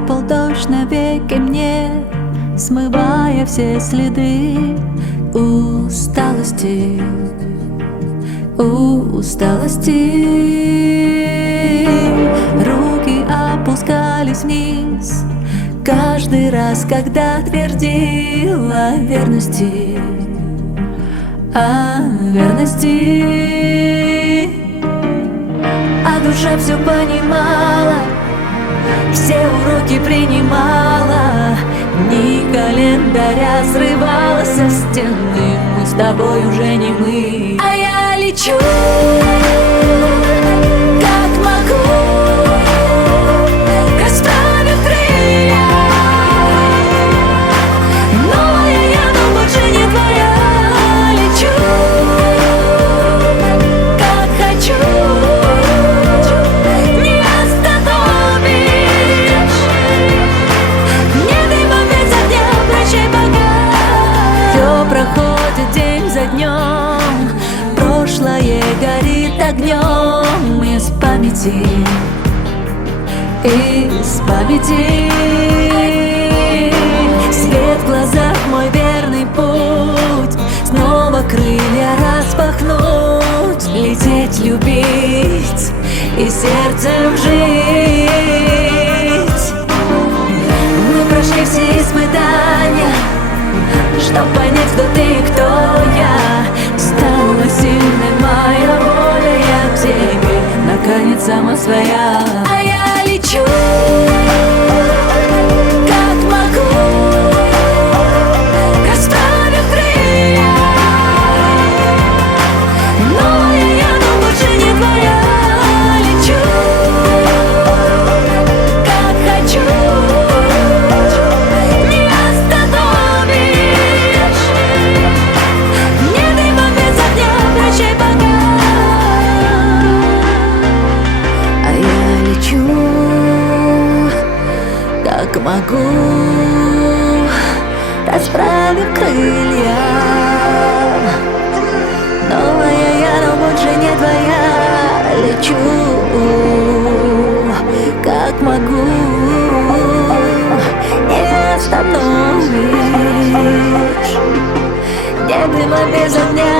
капал дождь навеки мне, смывая все следы усталости, Руки опускались вниз каждый раз, когда твердила о верности. А душа все понимала, все уроки принимала, дни календаря срывала со стены. Мы с тобой уже не мы, а я лечу, как могу, расправив крылья. Новая я, но больше не твоя. Лечу, как хочу, не остановишь. Нет и момент за днем, прощай, пока. Все проходит день за днем, прошлое горит огнем из памяти, Свет в глазах мой верный путь, снова крылья распахнуть, лететь, любить и сердцем жить. Мы прошли все испытания, чтоб понять, кто ты и кто я. Стала сильной моя воля, я к тебе наконец сама своя. А я лечу, как могу, расправив крылья. Новая я, но больше не твоя. Лечу, как хочу, не остановишь. Нет и момент за днем, прощай, пока. А я лечу, как могу, расправив крылья. Новая я, но больше не твоя. Лечу, как могу, не остановишь. Нет дыма без огня.